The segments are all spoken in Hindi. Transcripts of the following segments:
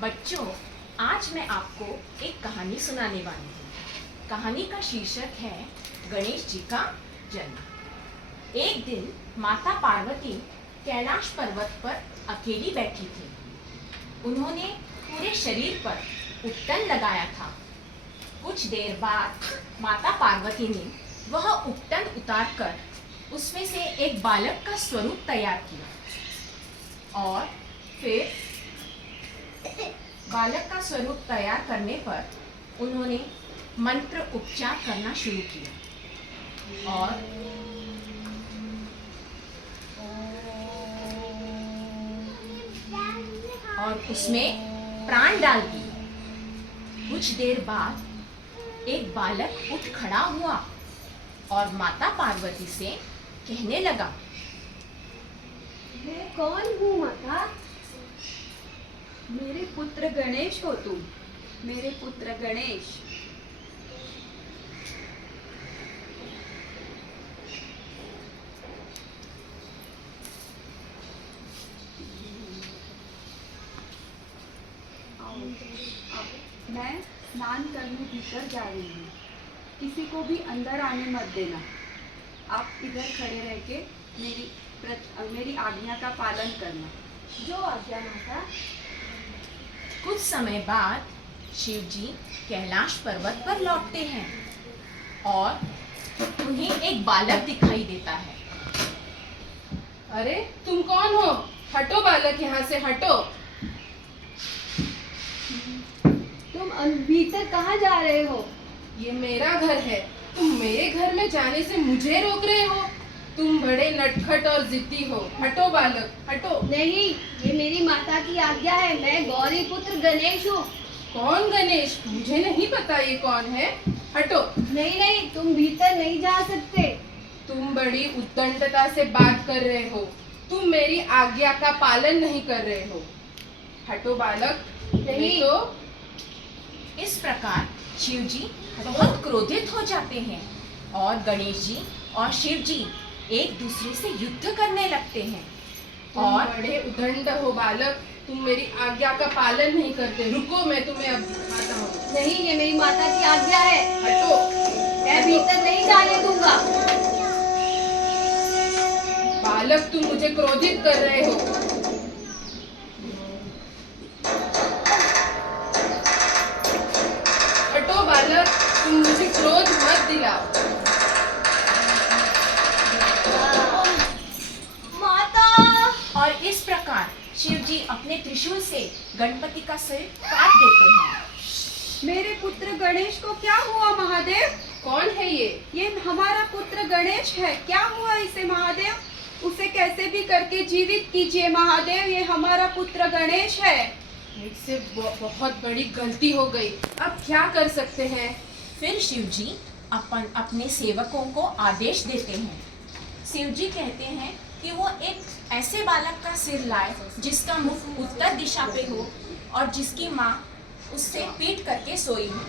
बच्चों, आज मैं आपको एक कहानी सुनाने वाली हूँ। कहानी का शीर्षक है गणेश जी का जन्म। एक दिन माता पार्वती कैलाश पर्वत पर अकेली बैठी थी। उन्होंने पूरे शरीर पर उपटन लगाया था। कुछ देर बाद माता पार्वती ने वह उपटन उतारकर उसमें से एक बालक का स्वरूप तैयार किया और फिर बालक का स्वरूप तैयार करने पर उन्होंने मंत्र उच्चार करना शुरू किया और उसमें प्राण डाल दिए। कुछ देर बाद एक बालक उठ खड़ा हुआ और माता पार्वती से कहने लगा, मैं कौन हूँ माता? मेरे पुत्र गणेश हो तुम, मेरे पुत्र गणेश। मैं स्नान करने भीतर जा रही हूँ। किसी को भी अंदर आने मत देना। आप इधर खड़े रह के मेरी आज्ञा का पालन करना। जो आज्ञा माता। कुछ समय बाद शिव जी कैलाश पर्वत पर लौटते हैं और उन्हें एक बालक दिखाई देता है। अरे तुम कौन हो? हटो बालक, यहाँ से हटो। तुम भीतर कहाँ जा रहे हो? ये मेरा घर है। तुम मेरे घर में जाने से मुझे रोक रहे हो? तुम बड़े नटखट और जिद्दी हो। हटो बालक, हटो। नहीं, ये मेरी माता की आज्ञा है। मैं गौरी पुत्र गणेश हूँ। कौन गणेश? मुझे नहीं पता ये कौन है। हटो। नहीं नहीं, तुम भीतर नहीं जा सकते। तुम बड़ी उद्दंडता से बात कर रहे हो। तुम मेरी आज्ञा का पालन नहीं कर रहे हो। हटो बालक। नहीं तो इस प्रकार शिव जी बहुत क्रोधित हो जाते हैं और गणेश जी और शिव जी एक दूसरे से युद्ध करने लगते हैं। और बड़े उद्दंड हो बालक, तुम मेरी आज्ञा का पालन नहीं करते। रुको, मैं तुम्हें अब दिखाता हूँ। नहीं, ये मेरी माता की आज्ञा है। हटो। मैं भीतर नहीं जाने दूंगा। बालक, तुम मुझे क्रोधित कर रहे हो। हटो बालक, तुम मुझे क्रोध मत दिलाओ। और इस प्रकार शिव जी अपने त्रिशूल से गणपति का सिर काट देते हैं। मेरे पुत्र गणेश को क्या हुआ महादेव? कौन है ये? ये हमारा पुत्र गणेश है। क्या हुआ इसे महादेव? उसे कैसे भी करके जीवित कीजिए महादेव। ये हमारा पुत्र गणेश है। मुझसे बहुत बड़ी गलती हो गई। अब क्या कर सकते हैं? फिर शिव जी अपने सेवकों को आदेश देते हैं। शिव जी कहते हैं कि वो एक ऐसे बालक का सिर लाए जिसका मुख उत्तर दिशा पे हो और जिसकी माँ उससे पीट करके सोई हो।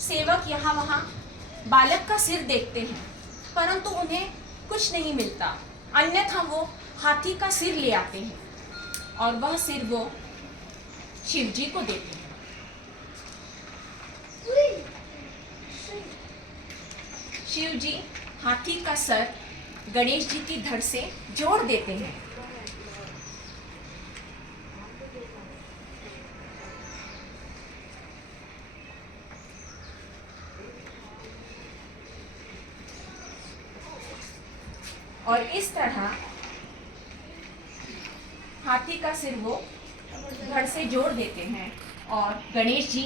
सेवक यहाँ वहाँ बालक का सिर देखते हैं परंतु उन्हें कुछ नहीं मिलता। अन्यथा वो हाथी का सिर ले आते हैं और वह सिर वो शिव जी को देते हैं। शिव जी हाथी का सर गणेश जी की धड़ से जोड़ देते हैं। और इस तरह हाथी का सिर वो धड़ से जोड़ देते हैं और गणेश जी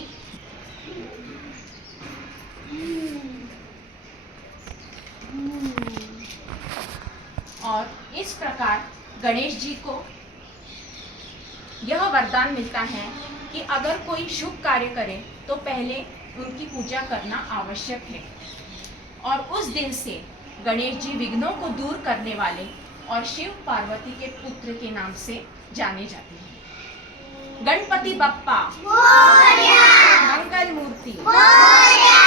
और इस प्रकार गणेश जी को यह वरदान मिलता है कि अगर कोई शुभ कार्य करे तो पहले उनकी पूजा करना आवश्यक है। और उस दिन से गणेश जी विघ्नों को दूर करने वाले और शिव पार्वती के पुत्र के नाम से जाने जाते हैं। गणपति बप्पा मोरया, मंगल मूर्ति मोरया।